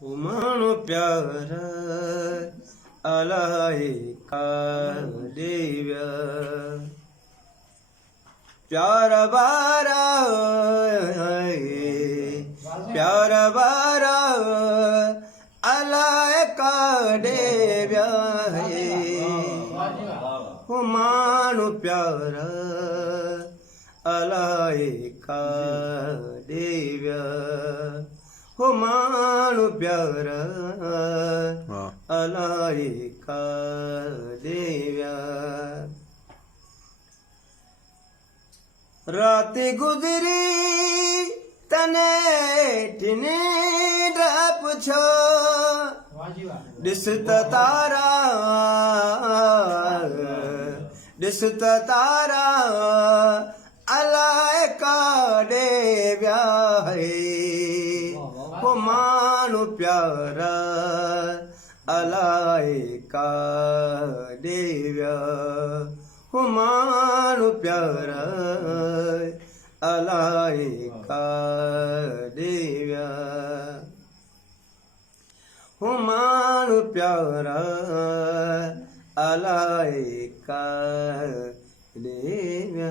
म्हणू प्यार आला एका दिव्य प्यार बारा प्यार बारा आला एका दिव्य हो मानू प्यार आला एका दिव्य हो मानू प्यार आला एका दिव्य राती गुजरी तने ठिने ड्राप छो दिसत तारा दिसत तारा आला एका दिव्या हो मानू प्यार आला एका दिव्य हो मानू प्यार आला एका दिव्य हो मानू प्यार आला एका दिव्य